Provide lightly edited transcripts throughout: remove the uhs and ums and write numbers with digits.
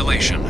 simulation.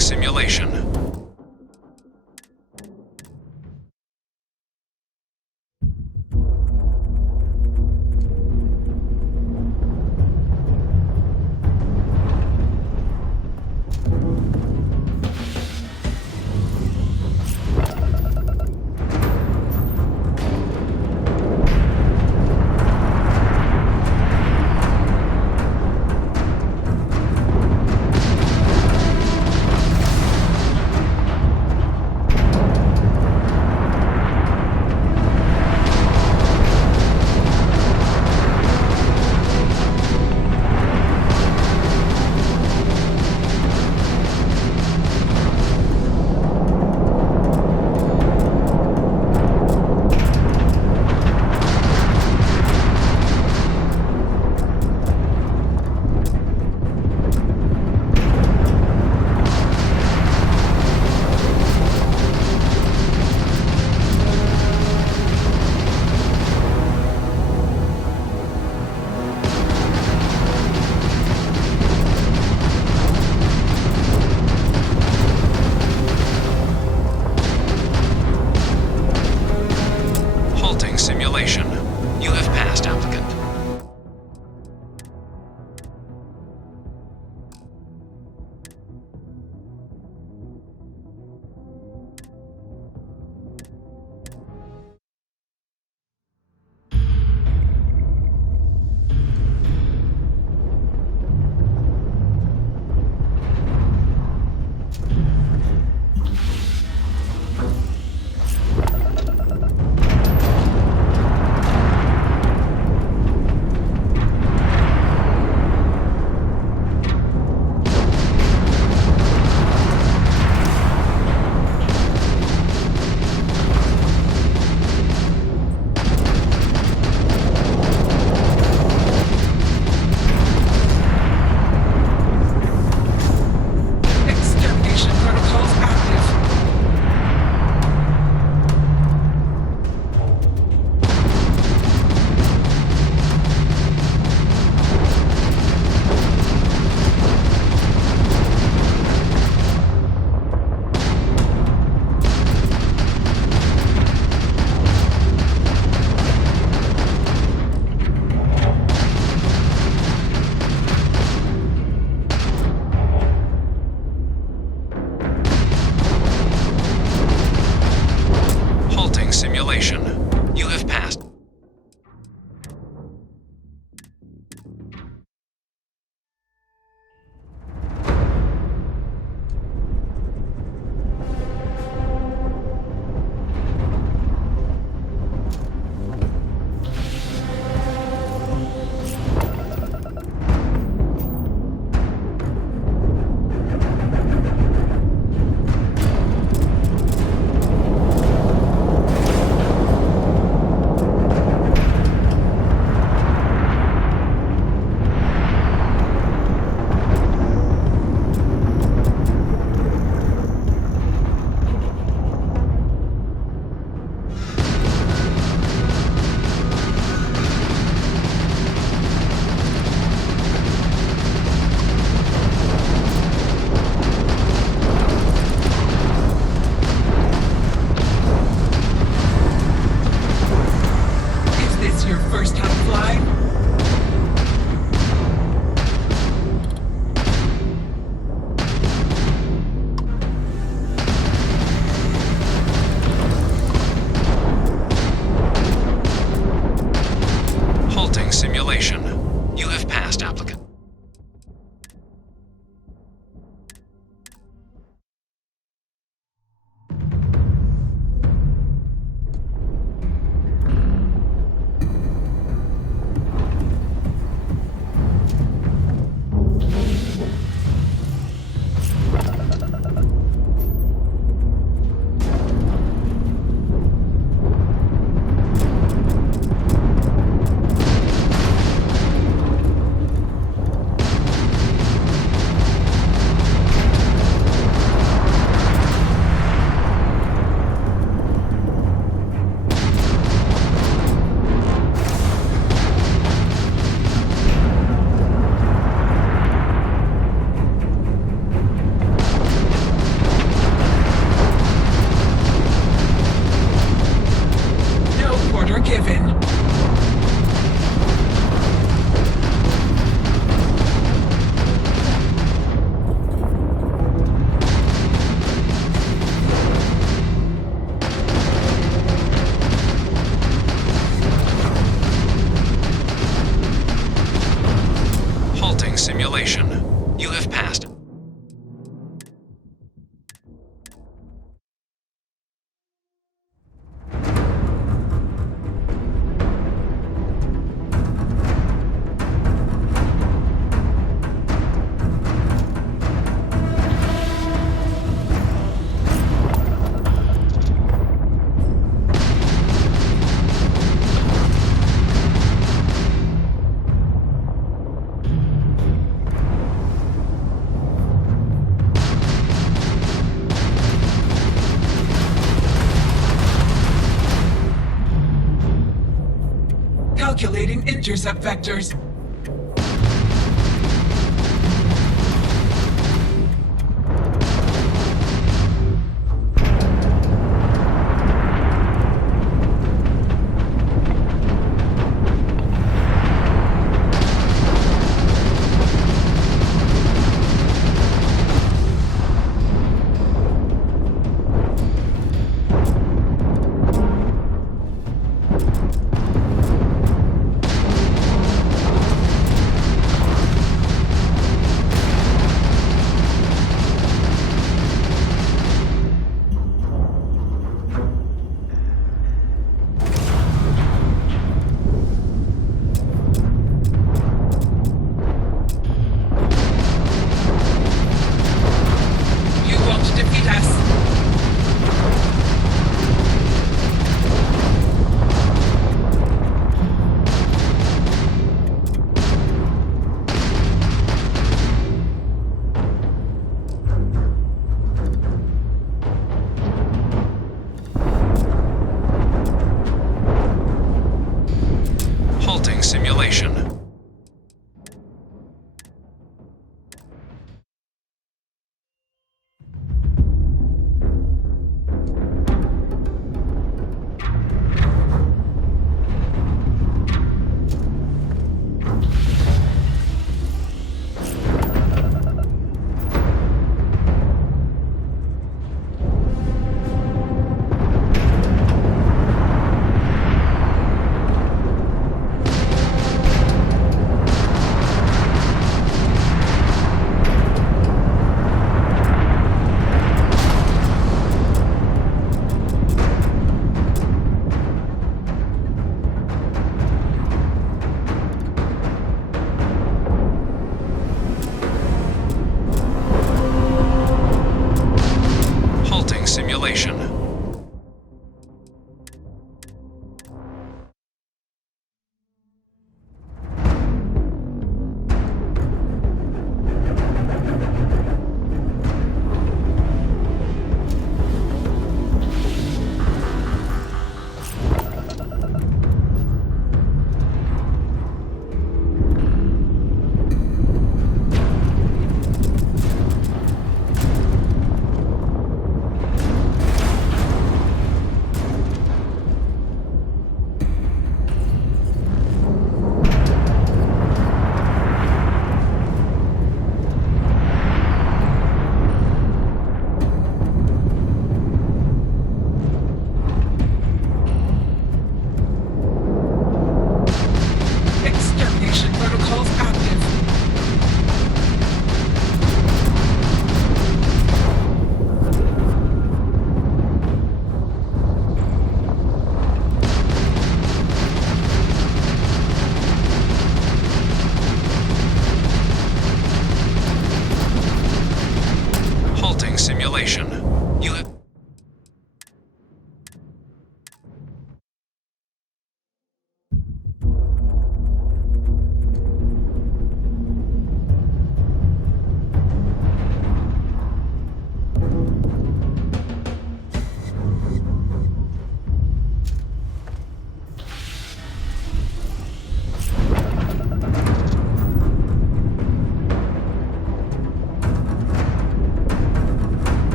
Simulation. Simulation. You have passed, applicant. Simulation. You have passed. your first time flying? Halting simulation. You have passed, applicant. Given. Halting simulation. You have passed. Calculating intercept vectors.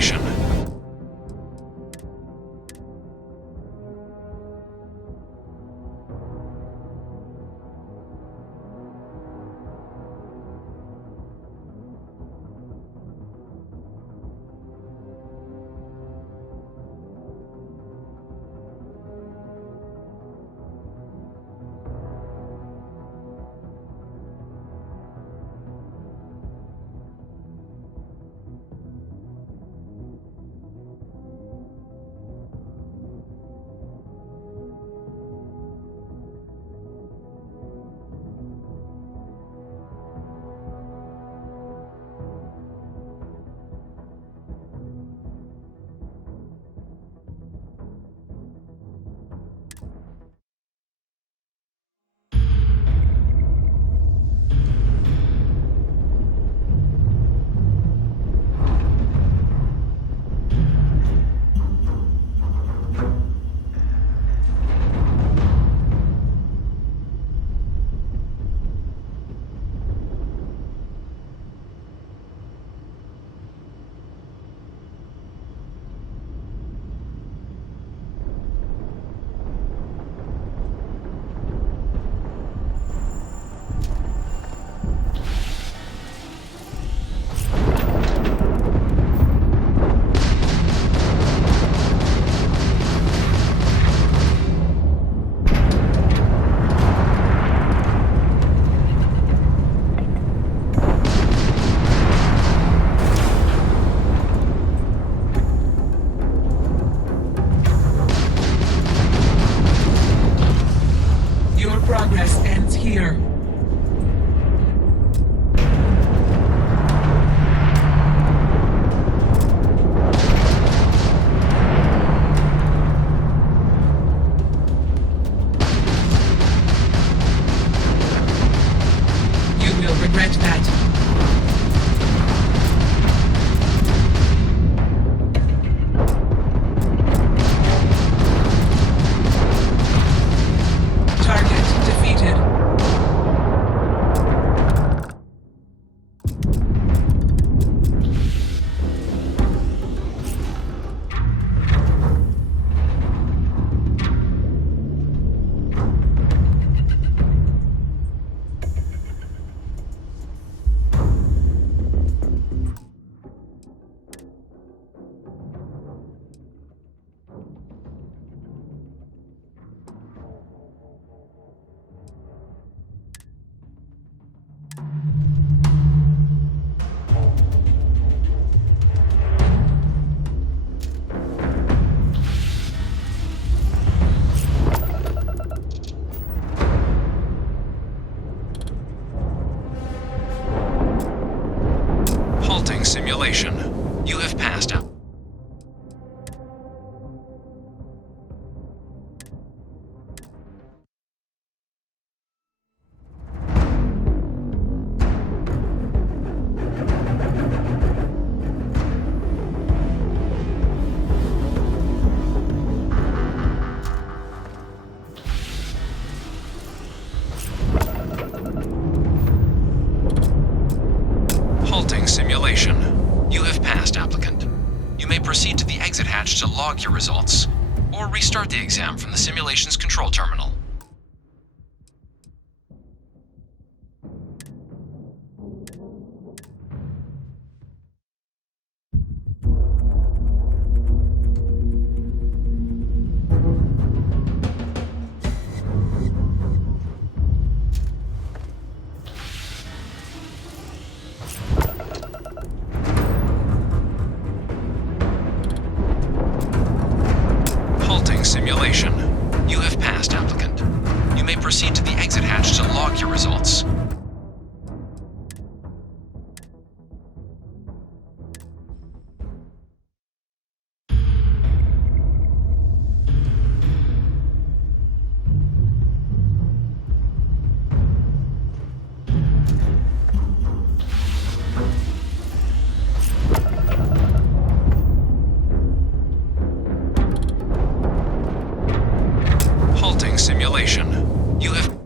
simulation. Your progress ends here. You will regret that. Target defeated. Halting simulation. You have passed out. Halting simulation. You have passed, applicant. You may proceed to the exit hatch to log your results, or restart the exam from the simulation's control terminal. Halting simulation. You have passed, applicant. You may proceed to the exit hatch to log your results. Halting simulation. You have...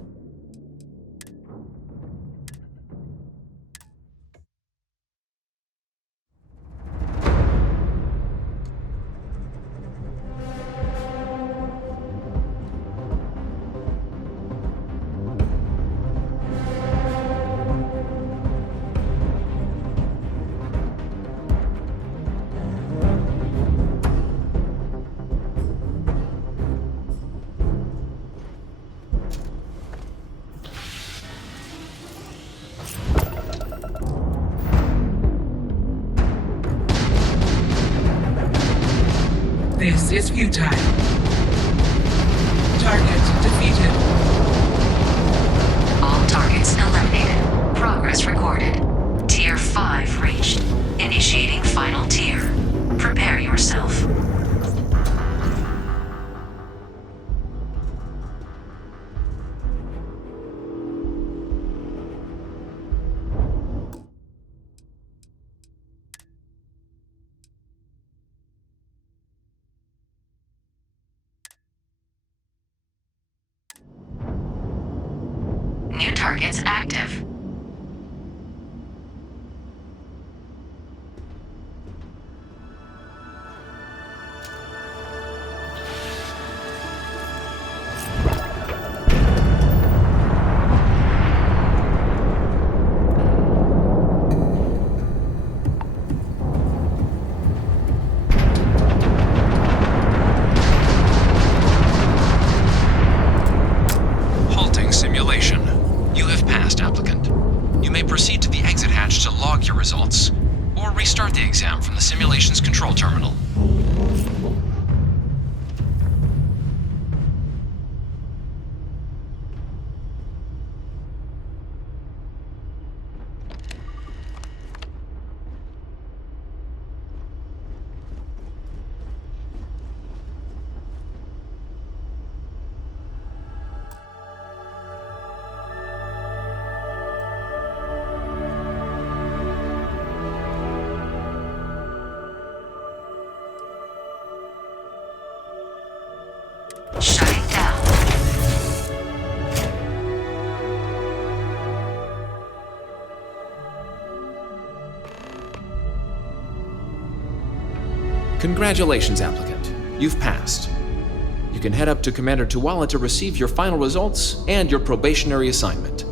This is futile. Target defeated. All targets eliminated. Progress recorded. Tier 5 reached. Initiating final tier. Prepare yourself. New targets active. Halting simulation. You have passed, applicant. You may proceed to the exit hatch to log your results, or restart the exam from the simulation's control terminal. Shutting down. Congratulations, applicant. You've passed. You can head up to Commander Tuala to receive your final results and your probationary assignment.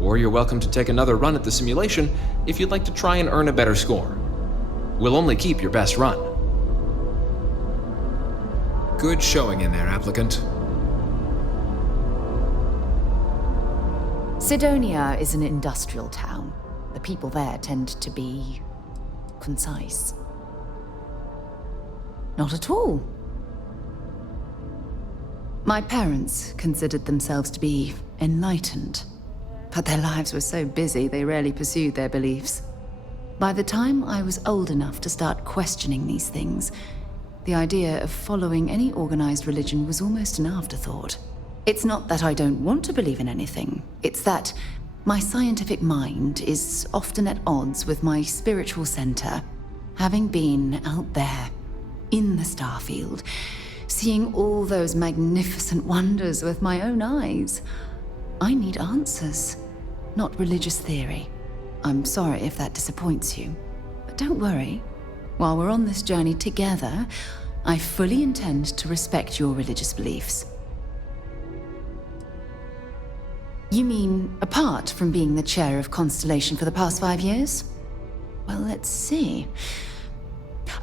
Or you're welcome to take another run at the simulation if you'd like to try and earn a better score. We'll only keep your best run. Good showing in there, applicant. Sidonia is an industrial town. The people there tend to be concise. Not at all. My parents considered themselves to be enlightened, but their lives were so busy they rarely pursued their beliefs. By the time I was old enough to start questioning these things, the idea of following any organized religion was almost an afterthought. It's not that I don't want to believe in anything. It's that my scientific mind is often at odds with my spiritual center. Having been out there, in the Starfield, seeing all those magnificent wonders with my own eyes, I need answers, not religious theory. I'm sorry if that disappoints you, but don't worry. While we're on this journey together, I fully intend to respect your religious beliefs. You mean, apart from being the chair of Constellation for the past 5 years? Well, let's see.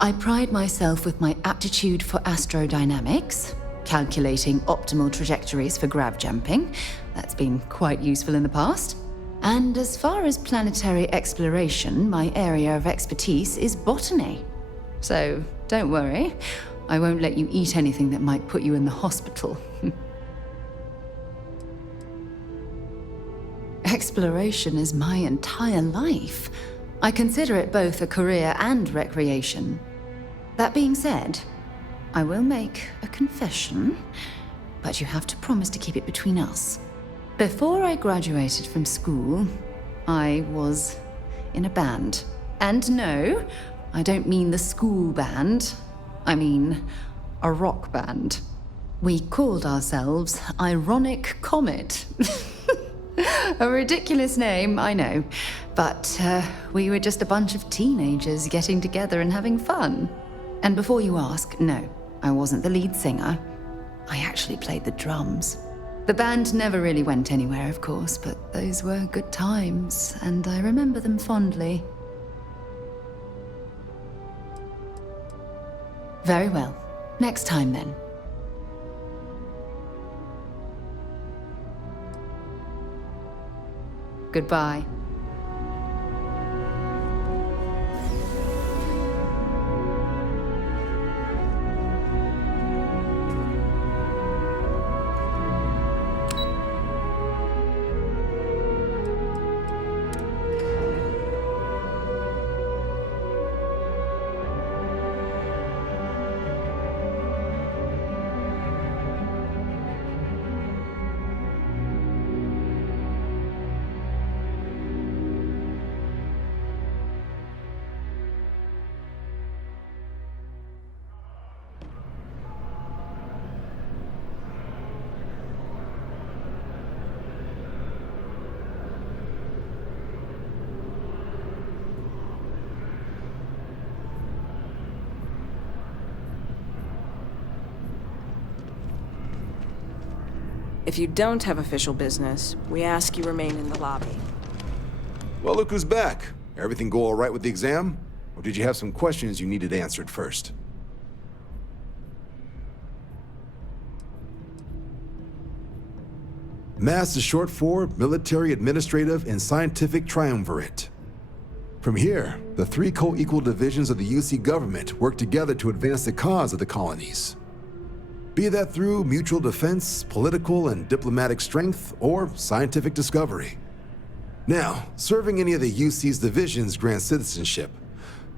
I pride myself with my aptitude for astrodynamics, calculating optimal trajectories for grav jumping. That's been quite useful in the past. And as far as planetary exploration, my area of expertise is botany. So, don't worry. I won't let you eat anything that might put you in the hospital. Exploration is my entire life. I consider it both a career and recreation. That being said, I will make a confession, but you have to promise to keep it between us. Before I graduated from school, I was in a band. And no, I don't mean the school band. I mean a rock band. We called ourselves Ironic Comet. A ridiculous name, I know. But we were just a bunch of teenagers getting together and having fun. And before you ask, no, I wasn't the lead singer. I actually played the drums. The band never really went anywhere, of course, but those were good times, and I remember them fondly. Very well. Next time, then. Goodbye. If you don't have official business, we ask you remain in the lobby. Well, look who's back. Everything go all right with the exam? Or did you have some questions you needed answered first? MASS is short for Military, Administrative, and Scientific Triumvirate. From here, the three co-equal divisions of the UC government work together to advance the cause of the colonies. Be that through mutual defense, political and diplomatic strength, or scientific discovery. Now, serving any of the UC's divisions grants citizenship,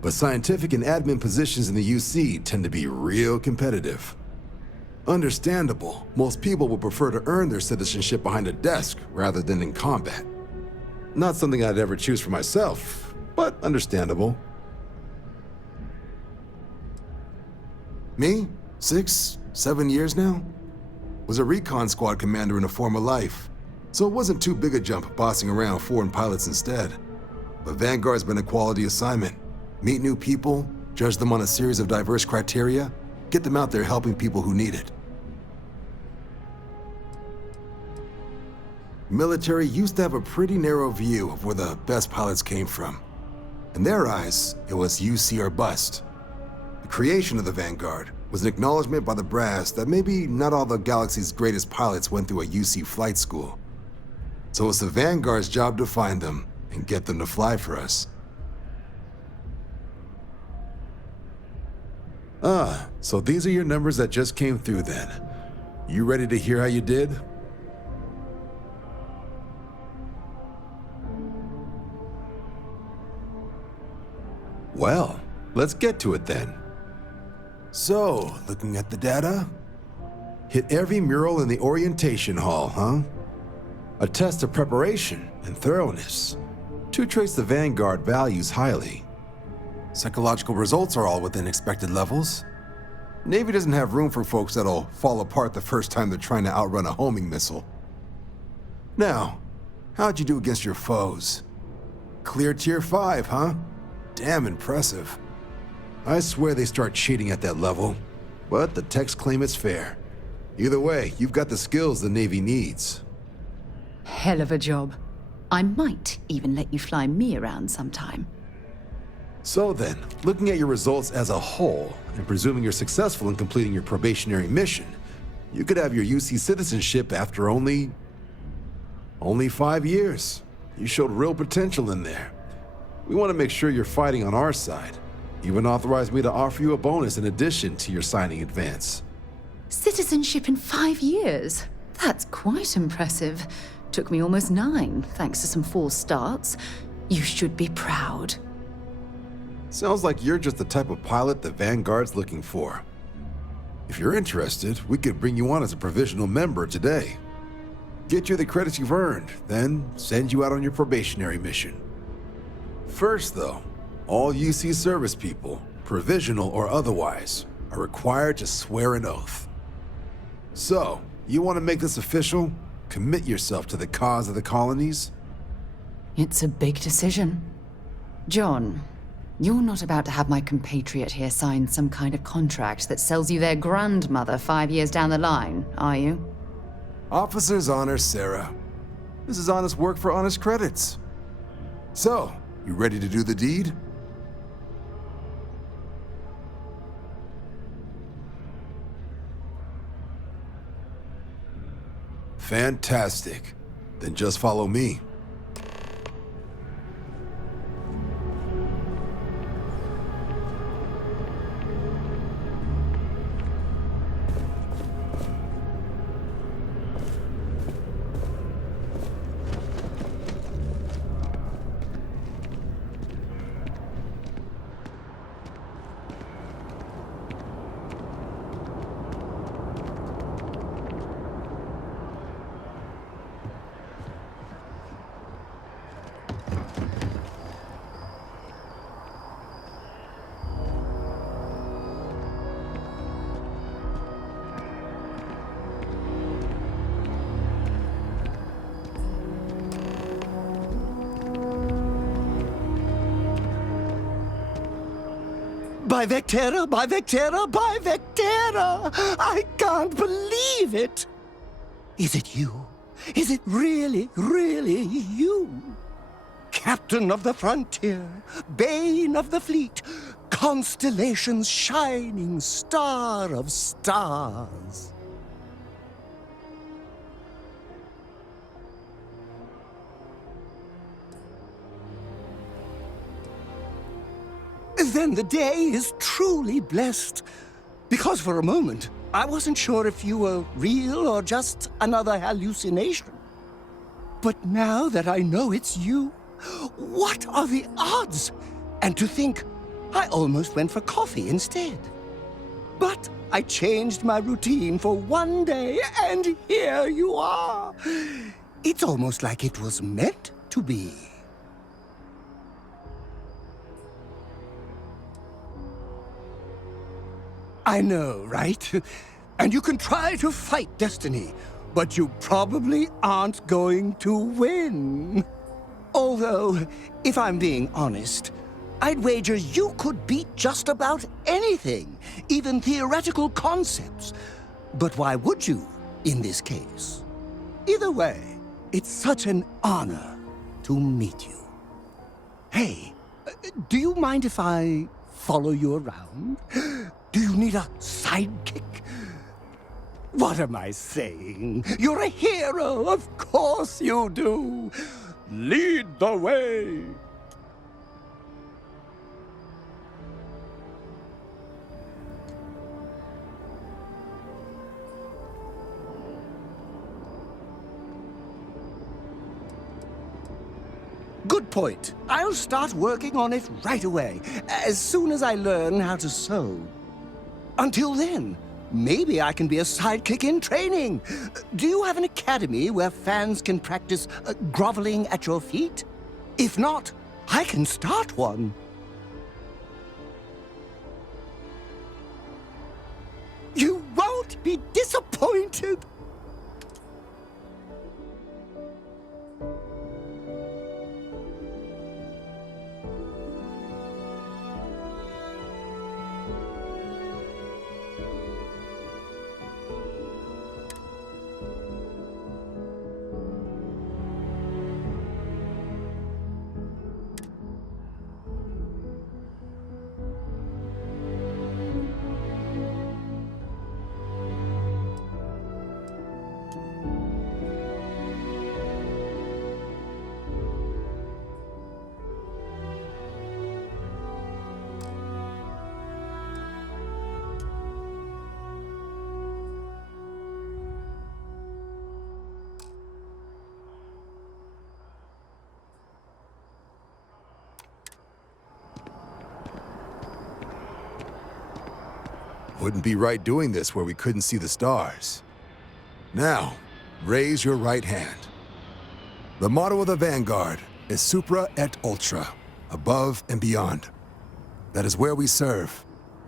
but scientific and admin positions in the UC tend to be real competitive. Understandable, most people would prefer to earn their citizenship behind a desk rather than in combat. Not something I'd ever choose for myself, but understandable. Me? 6, 7 years now? Was a recon squad commander in a former life, so it wasn't too big a jump bossing around foreign pilots instead. But Vanguard's been a quality assignment. Meet new people, judge them on a series of diverse criteria, get them out there helping people who need it. Military used to have a pretty narrow view of where the best pilots came from. In their eyes, it was UC or bust. The creation of the Vanguard was an acknowledgement by the brass that maybe not all the galaxy's greatest pilots went through a UC flight school. So it's the Vanguard's job to find them and get them to fly for us. Ah, so these are your numbers that just came through then. You ready to hear how you did? Well, let's get to it then. So, looking at the data, hit every mural in the orientation hall, huh? A test of preparation and thoroughness. Two traits the Vanguard values highly. Psychological results are all within expected levels. Navy doesn't have room for folks that'll fall apart the first time they're trying to outrun a homing missile. Now, how'd you do against your foes? Clear tier 5, huh? Damn impressive. I swear they start cheating at that level, but the techs claim it's fair. Either way, you've got the skills the Navy needs. Hell of a job. I might even let you fly me around sometime. So then, looking at your results as a whole, and presuming you're successful in completing your probationary mission, you could have your UC citizenship after only 5 years. You showed real potential in there. We want to make sure you're fighting on our side. Even authorized me to offer you a bonus in addition to your signing advance. Citizenship in 5 years? That's quite impressive. Took me almost 9, thanks to some false starts. You should be proud. Sounds like you're just the type of pilot the Vanguard's looking for. If you're interested, we could bring you on as a provisional member today. Get you the credits you've earned, then send you out on your probationary mission. First, though, all UC service people, provisional or otherwise, are required to swear an oath. So, you want to make this official? Commit yourself to the cause of the colonies? It's a big decision. John, you're not about to have my compatriot here sign some kind of contract that sells you their grandmother 5 years down the line, are you? Officer's honor, Sarah. This is honest work for honest credits. So, you ready to do the deed? Fantastic. Then just follow me. By Vectera, by Vectera, by Vectera! I can't believe it! Is it you? Is it really, really you? Captain of the frontier, bane of the fleet, constellation's shining star of stars. Then the day is truly blessed. Because for a moment, I wasn't sure if you were real or just another hallucination. But now that I know it's you, what are the odds? And to think, I almost went for coffee instead. But I changed my routine for one day, and here you are. It's almost like it was meant to be. I know, right? And you can try to fight destiny, but you probably aren't going to win. Although, if I'm being honest, I'd wager you could beat just about anything, even theoretical concepts. But why would you, in this case? Either way, it's such an honor to meet you. Hey, do you mind if I follow you around? Do you need a sidekick? What am I saying? You're a hero, of course you do. Lead the way. Good point. I'll start working on it right away, as soon as I learn how to sew. Until then, maybe I can be a sidekick in training. Do you have an academy where fans can practice groveling at your feet? If not, I can start one. You won't be disappointed. Wouldn't be right doing this where we couldn't see the stars. Now, raise your right hand. The motto of the Vanguard is Supra et Ultra, above and beyond. That is where we serve,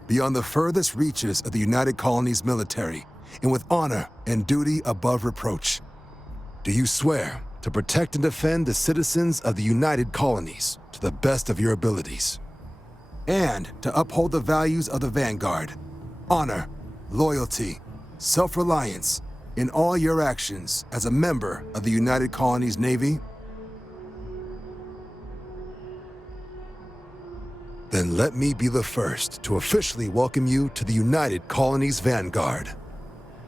beyond the furthest reaches of the United Colonies military, and with honor and duty above reproach. Do you swear to protect and defend the citizens of the United Colonies to the best of your abilities, and to uphold the values of the Vanguard, honor, loyalty, self-reliance in all your actions as a member of the United Colonies Navy? Then let me be the first to officially welcome you to the United Colonies Vanguard.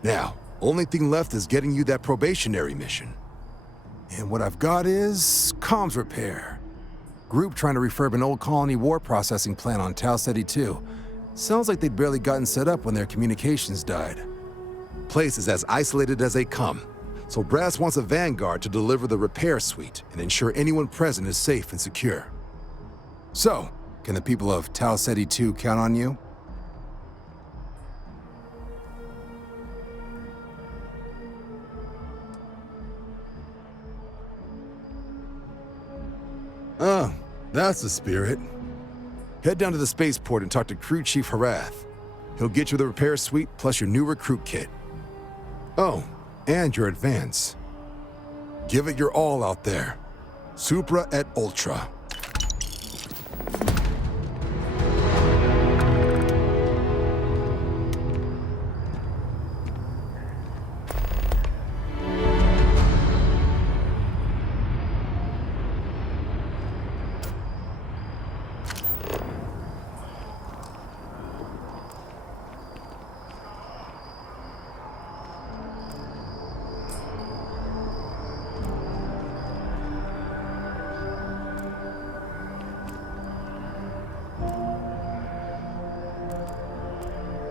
Now, only thing left is getting you that probationary mission. And what I've got is comms repair. Group trying to refurb an old colony war processing plant on Tau Ceti 2. Sounds like they'd barely gotten set up when their communications died. Place is as isolated as they come, so Brass wants a Vanguard to deliver the repair suite and ensure anyone present is safe and secure. So, can the people of Tau Ceti 2 count on you? Oh, that's the spirit. Head down to the spaceport and talk to Crew Chief Harath. He'll get you the repair suite plus your new recruit kit. Oh, and your advance. Give it your all out there. Supra et Ultra.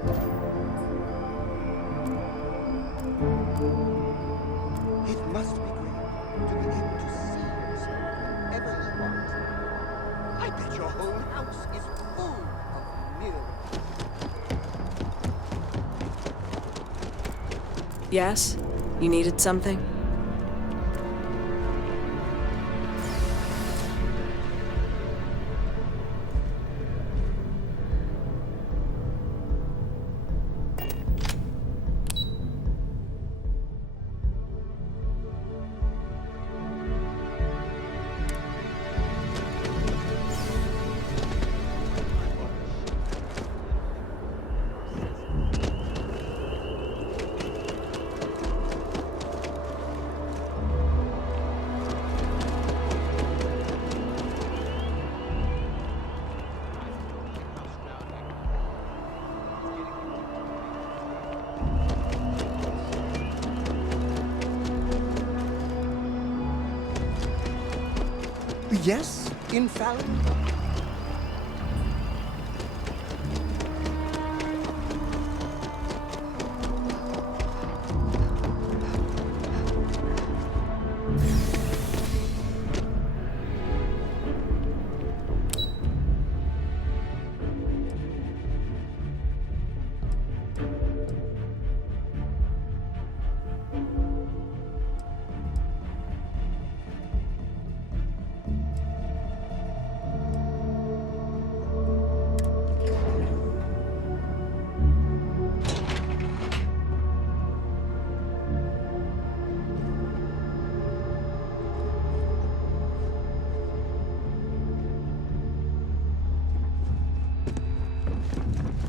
It must be great to be able to see yourself whenever you want. I bet your whole house is full of mirrors. Yes? You needed something? Yes, infallible.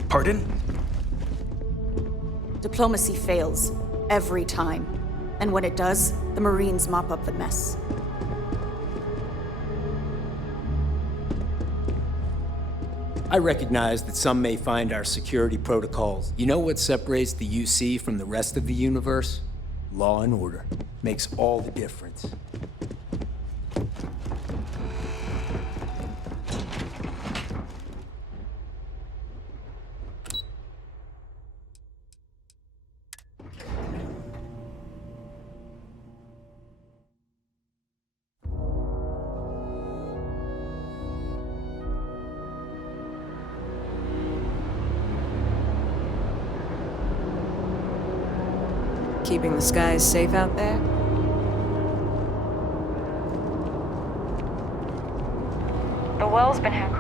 Pardon? Diplomacy fails. Every time. And when it does, the Marines mop up the mess. I recognize that some may find our security protocols. You know what separates the UC from the rest of the universe? Law and order. Makes all the difference. Keeping the skies safe out there? The well's been hacked.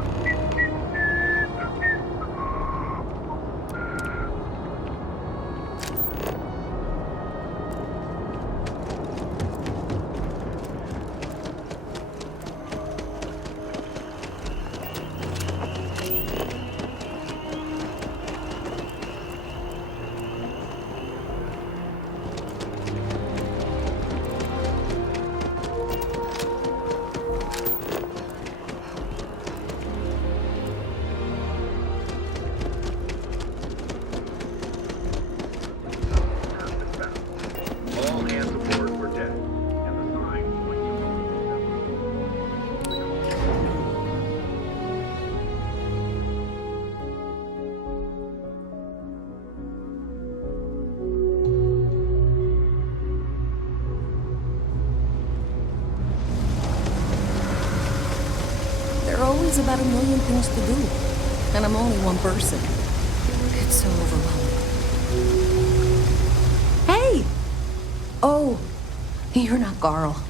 All hands aboard were dead, and the signs point There are always about a million things to do, and I'm only one person. It's so overwhelming. Hey! Oh, you're not Carl.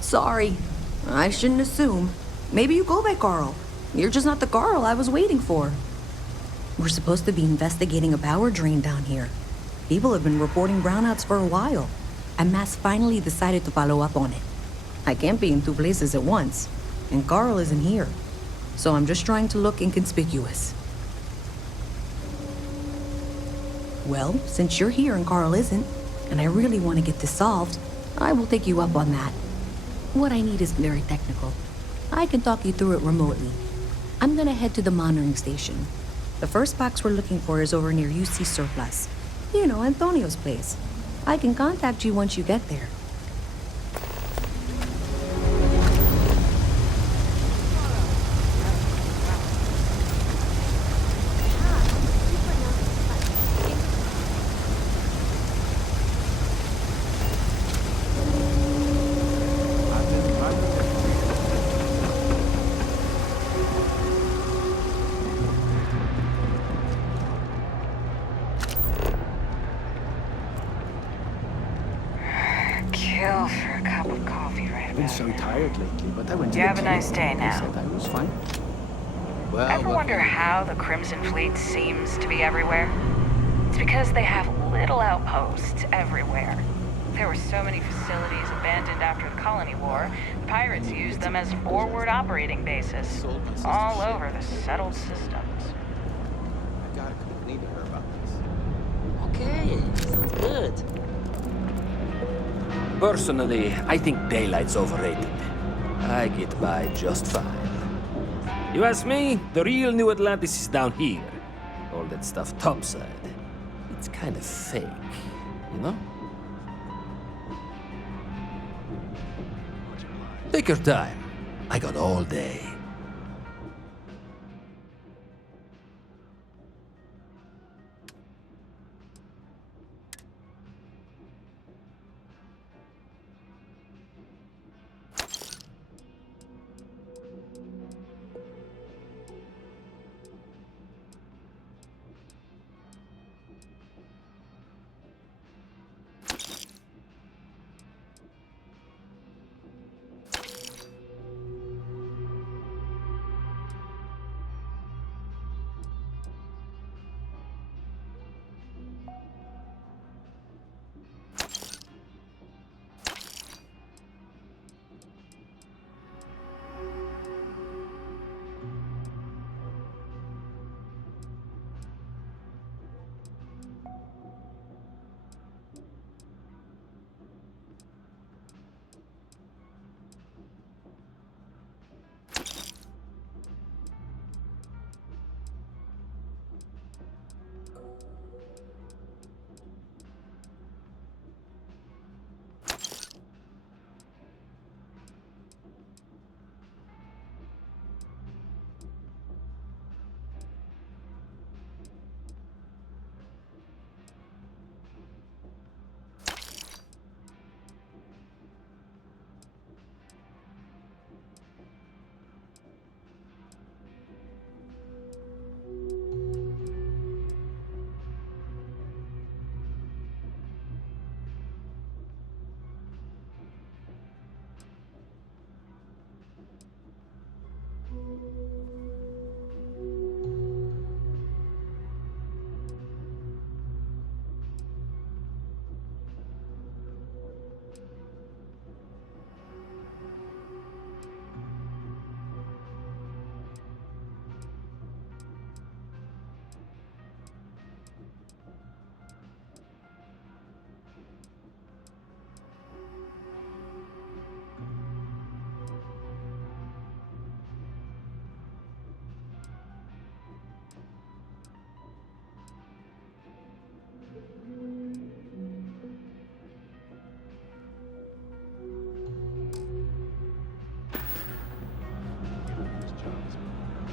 Sorry, I shouldn't assume. Maybe you go by Carl. You're just not the Carl I was waiting for. We're supposed to be investigating a power drain down here. People have been reporting brownouts for a while, and Mass finally decided to follow up on it. I can't be in two places at once, and Carl isn't here. So I'm just trying to look inconspicuous. Well, since you're here and Carl isn't, and I really want to get this solved, I will take you up on that. What I need isn't very technical. I can talk you through it remotely. I'm gonna head to the monitoring station. The first box we're looking for is over near UC Surplus. You know, Antonio's place. I can contact you once you get there. so tired lately, but I went to You the have a clinic. nice day They now. said I was fine. Well, Ever wonder how the Crimson Fleet seems to be everywhere? It's because they have little outposts everywhere. There were so many facilities abandoned after the Colony War, the pirates used them as forward operating bases, all over the settled systems. I gotta complain to her about this. Okay, sounds good. Personally, I think daylight's overrated. I get by just fine. You ask me, the real New Atlantis is down here. All that stuff topside. It's kind of fake, you know? Take your time. I got all day.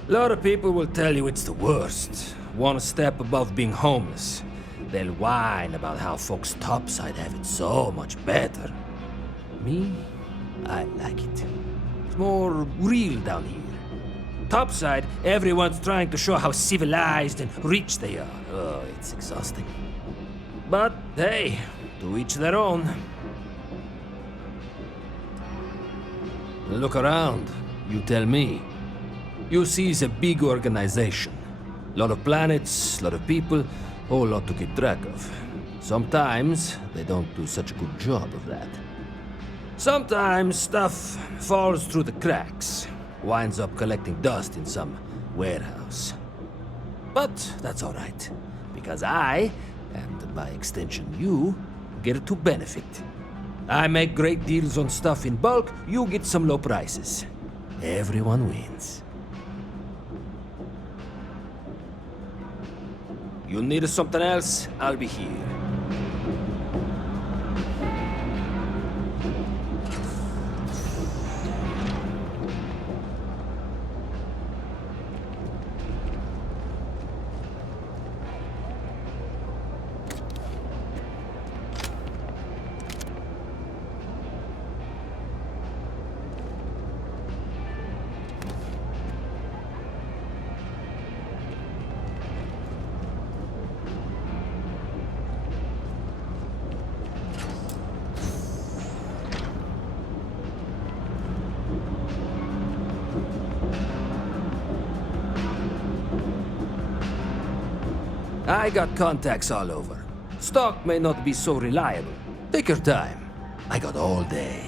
A lot of people will tell you it's the worst. One step above being homeless. They'll whine about how folks topside have it so much better. Me, I like it. It's more real down here. Topside, everyone's trying to show how civilized and rich they are. Oh, it's exhausting. But hey, to each their own. Look around. You tell me. UC is a big organization. Lot of planets, lot of people, whole lot to keep track of. Sometimes they don't do such a good job of that. Sometimes stuff falls through the cracks, winds up collecting dust in some warehouse. But that's all right, because I, and by extension you, get to benefit. I make great deals on stuff in bulk, you get some low prices. Everyone wins. You need something else, I'll be here. I got contacts all over. Stock may not be so reliable. Take your time. I got all day.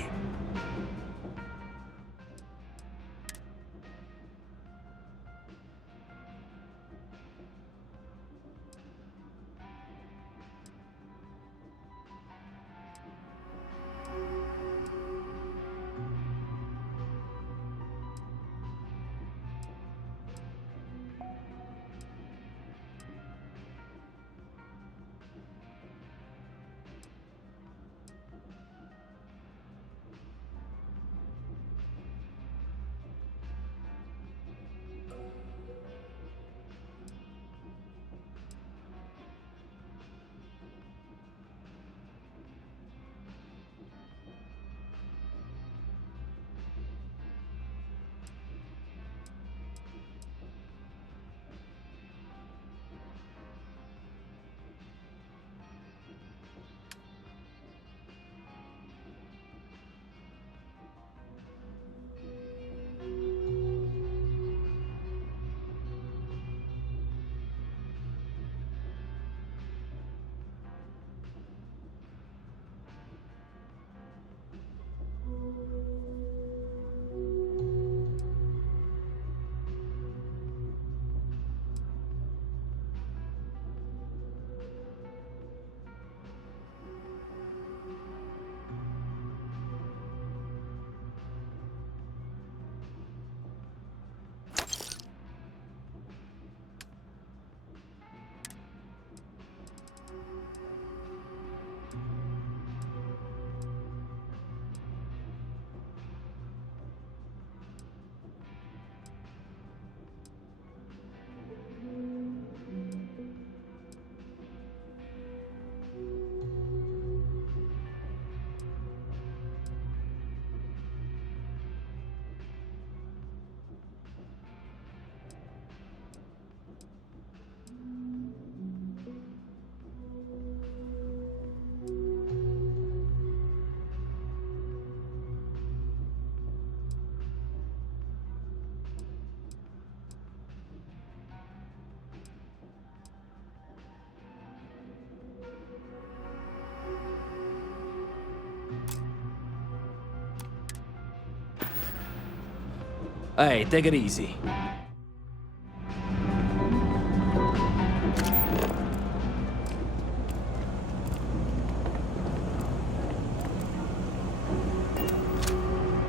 Hey, take it easy.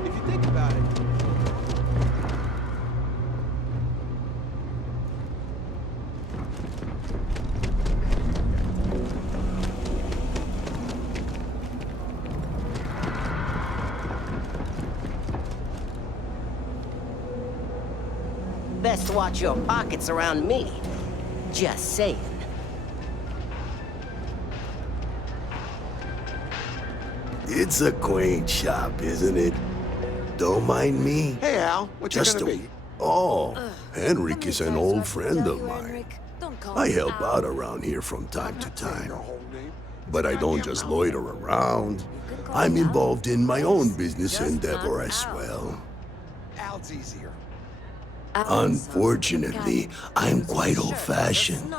If you think about it. Best watch your pockets around me. Just saying. It's a quaint shop, isn't it? Don't mind me. Hey, Al, what you gonna be? Oh, Henrik is an old friend of mine. I help out around here from time to time. But I don't just loiter around. I'm involved in my own business endeavor as well. Al's easier. Unfortunately, I'm quite old-fashioned.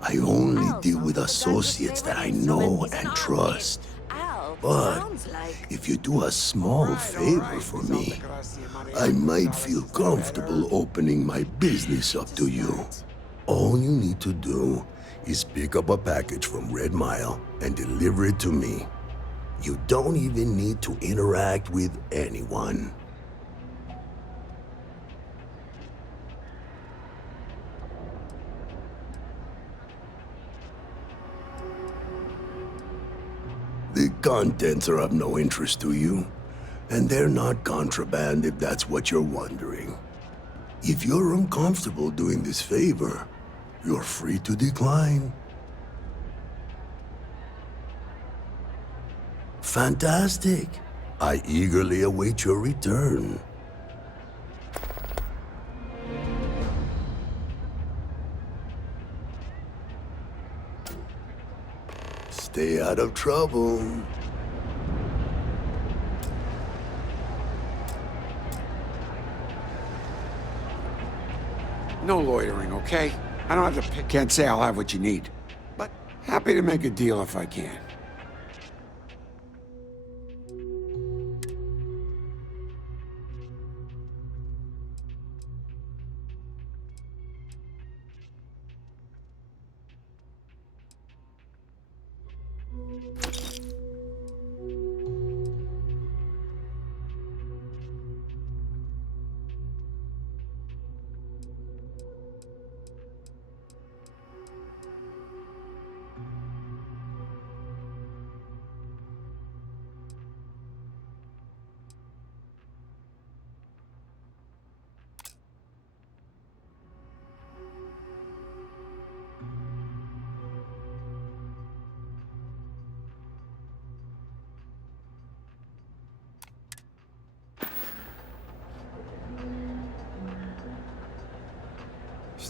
I only deal with associates that I know and trust. But if you do a small favor for me, I might feel comfortable opening my business up to you. All you need to do is pick up a package from Red Mile and deliver it to me. You don't even need to interact with anyone. The contents are of no interest to you, and they're not contraband if that's what you're wondering. If you're uncomfortable doing this favor, you're free to decline. Fantastic. I eagerly await your return. Stay out of trouble. No loitering, okay? I don't have to pick. Can't say I'll have what you need, but happy to make a deal if I can.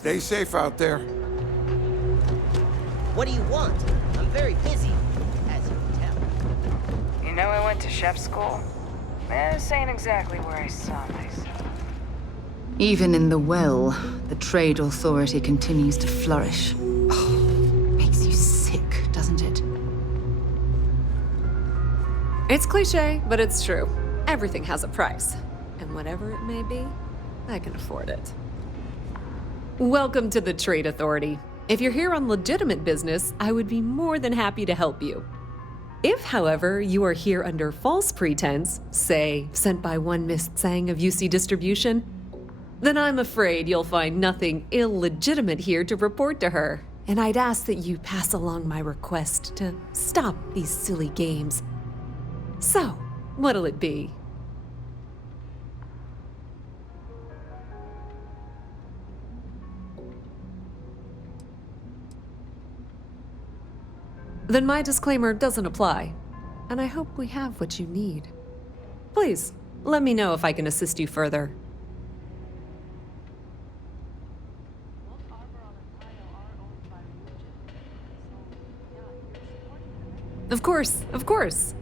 Stay safe out there. What do you want? I'm very busy, as you can tell. You know I went to chef school? This ain't exactly where I saw myself. Even in the well, the trade authority continues to flourish. Makes you sick, doesn't it? It's cliche, but it's true. Everything has a price. And whatever it may be, I can afford it. Welcome to the Trade Authority. If you're here on legitimate business, I would be more than happy to help you. If, however, you are here under false pretense, say, sent by one Miss Tsang of UC Distribution, then I'm afraid you'll find nothing illegitimate here to report to her. And I'd ask that you pass along my request to stop these silly games. So, what'll it be? Then my disclaimer doesn't apply, and I hope we have what you need. Please, let me know if I can assist you further. Of course, of course.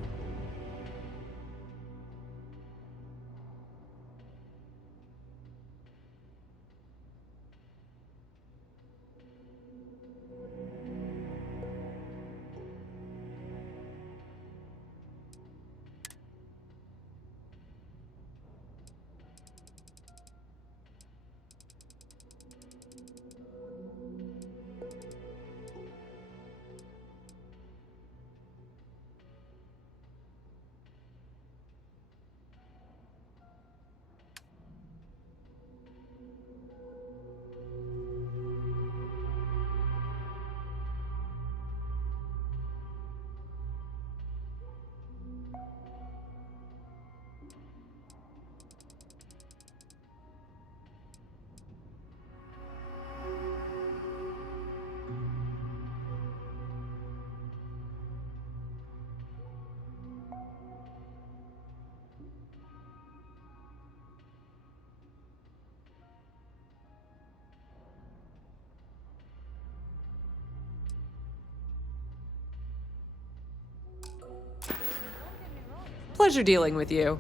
Pleasure dealing with you.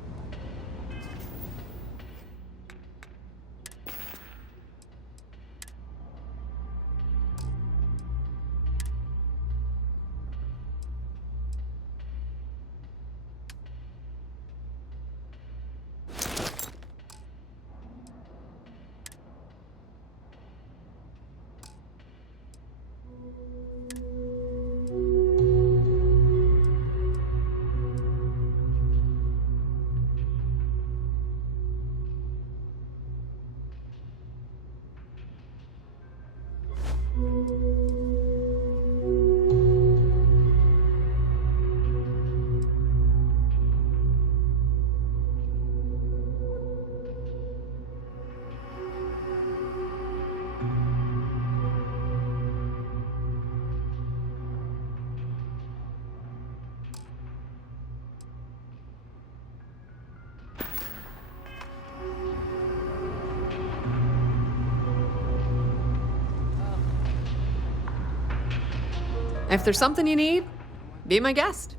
If there's something you need, be my guest.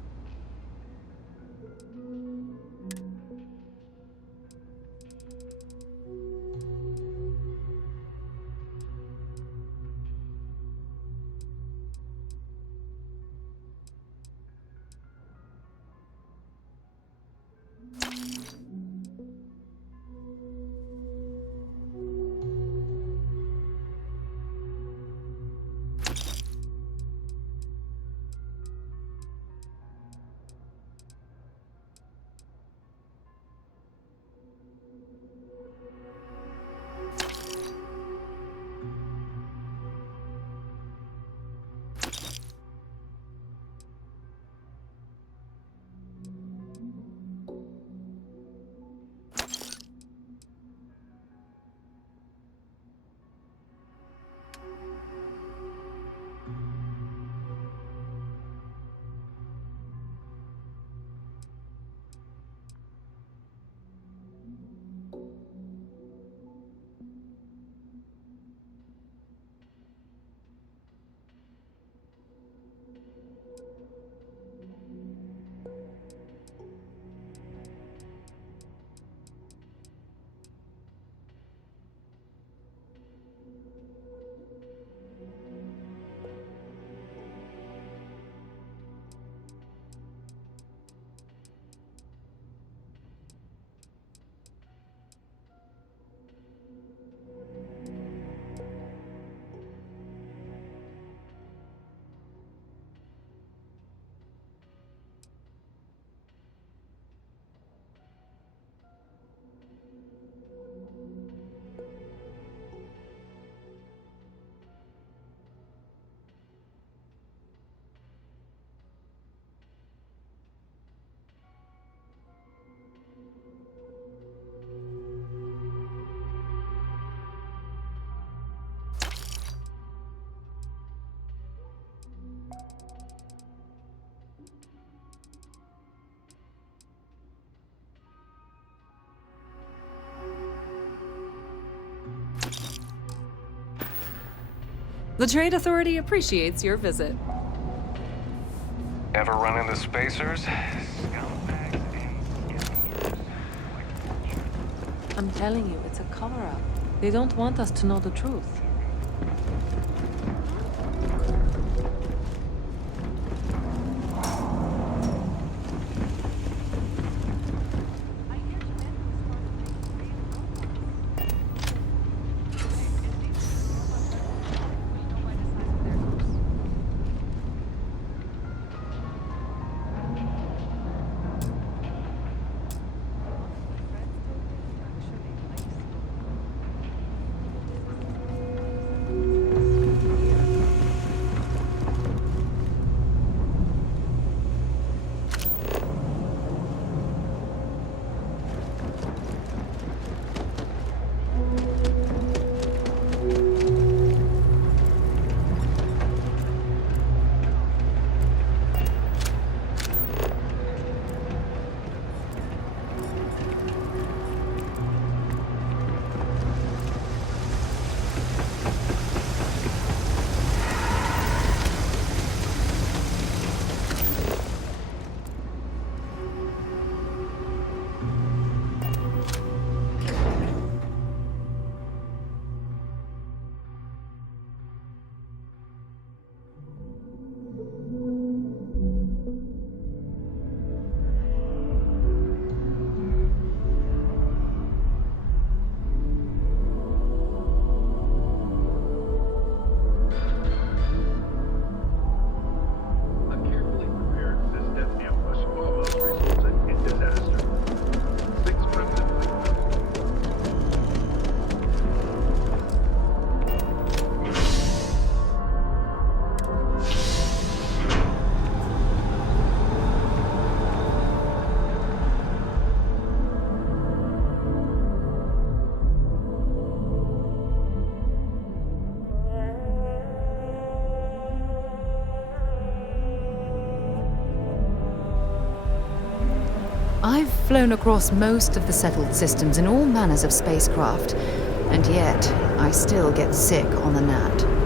The Trade Authority appreciates your visit. Ever run into spacers? I'm telling you, it's a cover-up. They don't want us to know the truth. I've flown across most of the settled systems in all manners of spacecraft, and yet I still get sick on the Nat.